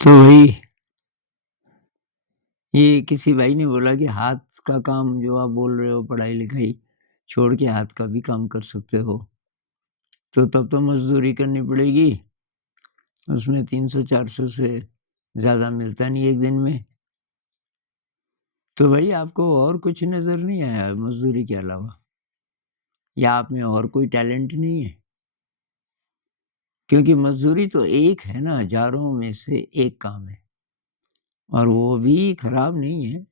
तो वही ये किसी भाई ने बोला कि हाथ का काम जो आप बोल रहे हो पढ़ाई-लिखाई छोड़ के हाथ का भी काम कर सकते हो। तो तब तो मज़दूरी करनी पड़ेगी, उसमें 300-400 से ज़्यादा मिलता नहीं एक दिन में। तो भाई आपको और कुछ नज़र नहीं आया मज़दूरी के अलावा? या आप में और कोई टैलेंट नहीं है? क्योंकि मज़दूरी तो एक है ना, हज़ारों में से एक काम है और वो भी खराब नहीं है।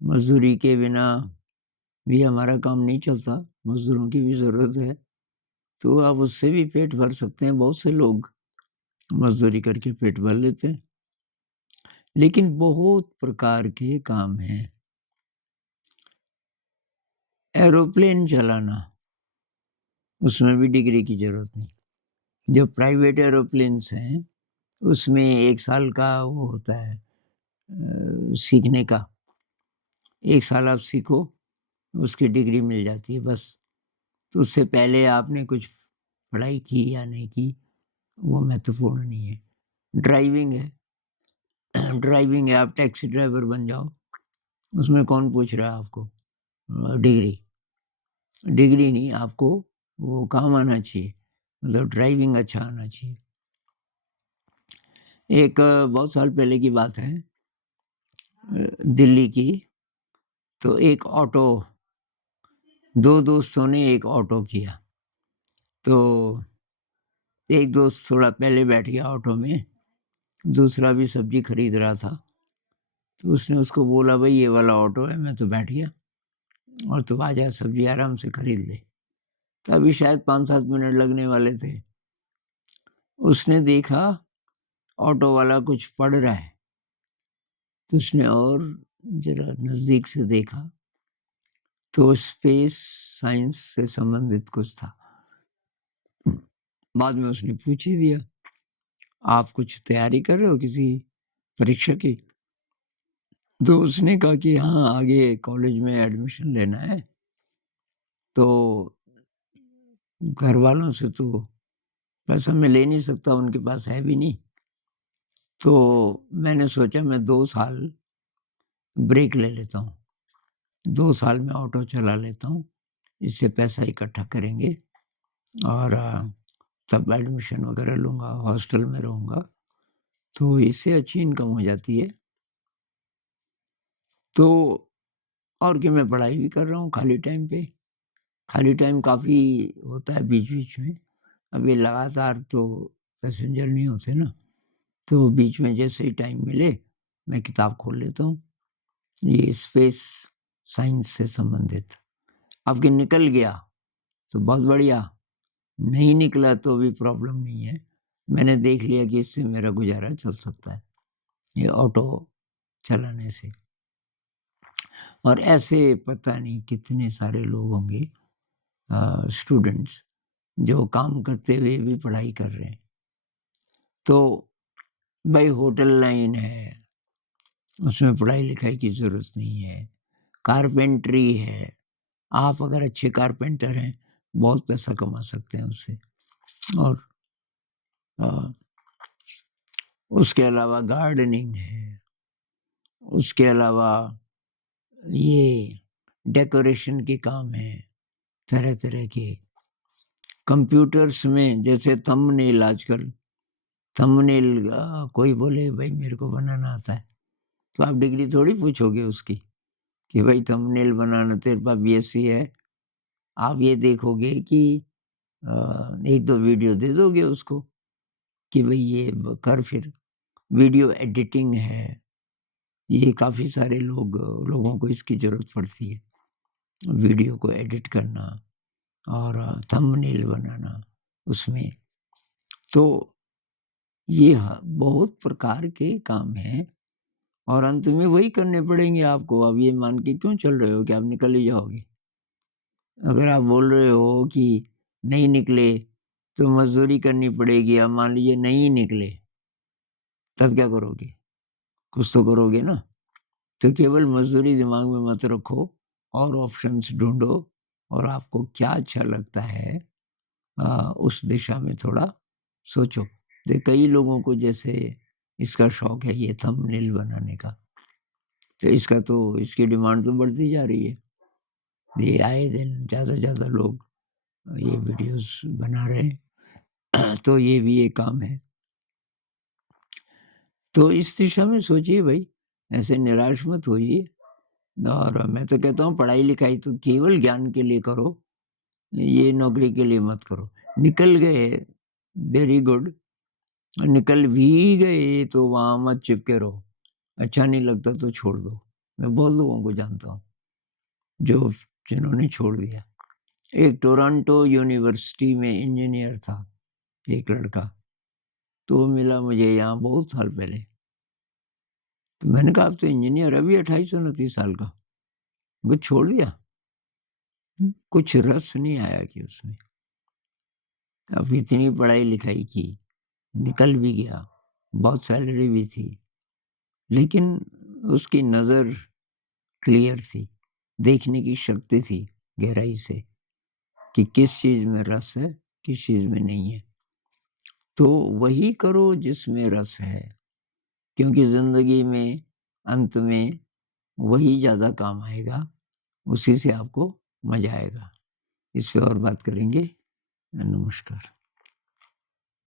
मज़दूरी के बिना भी हमारा काम नहीं चलता, मज़दूरों की भी ज़रूरत है। तो आप उससे भी पेट भर सकते हैं, बहुत से लोग मज़दूरी करके पेट भर लेते हैं। लेकिन बहुत प्रकार के काम हैं। एरोप्लेन चलाना, उसमें भी डिग्री की ज़रूरत नहीं। जो प्राइवेट एरोप्लेन्स हैं, उसमें 1 साल का वो होता है सीखने का। 1 साल आप सीखो, उसकी डिग्री मिल जाती है बस। तो उससे पहले आपने कुछ पढ़ाई की या नहीं की, वो महत्वपूर्ण नहीं है। ड्राइविंग है, ड्राइविंग है, आप टैक्सी ड्राइवर बन जाओ, उसमें कौन पूछ रहा है आपको डिग्री। डिग्री नहीं, आपको वो काम आना चाहिए, मतलब ड्राइविंग अच्छा आना चाहिए। एक बहुत साल पहले की बात है दिल्ली की, तो एक ऑटो 2 दोस्तों ने एक ऑटो किया। तो एक दोस्त थोड़ा पहले बैठ गया ऑटो में, दूसरा भी सब्ज़ी खरीद रहा था। तो उसने उसको बोला, "भई ये वाला ऑटो है, मैं तो बैठ गया और तू आ जा सब्ज़ी आराम से खरीद ले।" तो अभी शायद 5-7 मिनट लगने वाले थे। उसने देखा ऑटो वाला कुछ पढ़ रहा है, तो उसने और ज़रा नज़दीक से देखा, तो स्पेस साइंस से संबंधित कुछ था। बाद में उसने पूछ ही दिया, "आप कुछ तैयारी कर रहे हो किसी परीक्षा की?" तो उसने कहा कि हाँ, आगे कॉलेज में एडमिशन लेना है, तो घरवालों से तो पैसा मैं ले नहीं सकता, उनके पास है भी नहीं। तो मैंने सोचा मैं 2 साल ब्रेक ले लेता हूँ। 2 साल मैं ऑटो चला लेता हूँ, इससे पैसा इकट्ठा करेंगे और तब एडमिशन वगैरह लूँगा, हॉस्टल में रहूँगा, तो इससे अच्छी इनकम हो जाती है। तो और क्या मैं पढ़ाई भी कर रहा हूँ खाली टाइम पे। खाली टाइम काफ़ी होता है बीच-बीच में। अब ये लगातार तो पैसेंजर नहीं होते ना, तो बीच में जैसे ही टाइम मिले, मैं किताब खोल लेता हूँ। ये स्पेस साइंस से संबंधित। अब कि निकल गया, तो बहुत बढ़िया, नहीं निकला तो भी प्रॉब्लम नहीं है। मैंने देख लिया कि इससे मेरा गुज़ारा चल सकता है, ये ऑटो चलाने से। और ऐसे पता नहीं कितने सारे लोग होंगे स्टूडेंट्स जो काम करते हुए भी पढ़ाई कर रहे हैं। तो भाई होटल लाइन है, उसमें पढ़ाई-लिखाई की ज़रूरत नहीं है। कारपेंटरी है, आप अगर अच्छे कारपेंटर हैं, बहुत पैसा कमा सकते हैं उससे। और अ, उसके अलावा गार्डनिंग है, उसके अलावा ये डेकोरेशन के काम हैं, तरह-तरह के। कंप्यूटर्स में जैसे थंबनेल आजकल थंबनेल कोई बोले भाई मेरे को बनाना आता है, तो आप डिग्री थोड़ी पूछोगे उसकी कि भाई थंबनेल बनाना तेरे पास बीएससी है। आप ये देखोगे कि 1-2 वीडियो दे दोगे उसको कि भई ये ब कर फिर। वीडियो एडिटिंग है, ये काफ़ी सारे लोगों को इसकी ज़रूरत पड़ती है। वीडियो को एडिट करना और थंबनेल बनाना उसमें। तो ये बहुत प्रकार के काम हैं और अंत में वही करने पड़ेंगे आपको। अब ये मान के क्यों चल रहे हो कि आप निकल ही जाओगे? अगर आप बोल रहे हो कि नहीं निकले, तो मज़दूरी करनी पड़ेगी। अब मान लीजिए नहीं निकले, तब क्या करोगे? कुछ तो करोगे ना? तो केवल मज़दूरी दिमाग में मत रखो और ऑप्शंस ढूँढो और आपको क्या अच्छा लगता है उस दिशा में थोड़ा सोचो। कई लोगों को जैसे इसका शौक है ये थंबनेल बनाने का। तो इसकी डिमांड तो बढ़ती जा रही है। ये आए दिन ज़्यादा से ज़्यादा लोग ये वीडियोज़ बना रहे हैं। तो ये भी एक काम है। तो इस दिशा में सोचिए भई, ऐसे निराश मत होइए और मैं तो कहता हूँ पढ़ाई-लिखाई तो केवल ज्ञान के लिए करो, ये नौकरी के लिए मत करो। निकल गए, वेरी गुड, निकल भी गए तो वहाँ मत चिपके रहो। अच्छा नहीं लगता तो छोड़ दो। मैं बहुत लोगों को जानता हूँ, जो जिन्होंने छोड़ दिया। एक टोरंटो यूनिवर्सिटी में इंजीनियर था, एक लड़का, तो वो मिला मुझे यहाँ बहुत साल पहले। तो मैंने कहा, "आप तो इंजीनियर अभी 28-29 साल का, वो छोड़ दिया?" कुछ रस नहीं आया कि उसमें। अब इतनी पढ़ाई-लिखाई की, निकल भी गया, बहुत सैलरी भी थी, लेकिन उसकी नज़र क्लियर थी, देखने की शक्ति थी गहराई से कि किस चीज़ में रस है, किस चीज़ में नहीं है। तो वही करो जिसमें रस है, क्योंकि ज़िंदगी में अंत में वही ज़्यादा काम आएगा, उसी से आपको मज़ा आएगा। इस पे और बात करेंगे। नमस्कार।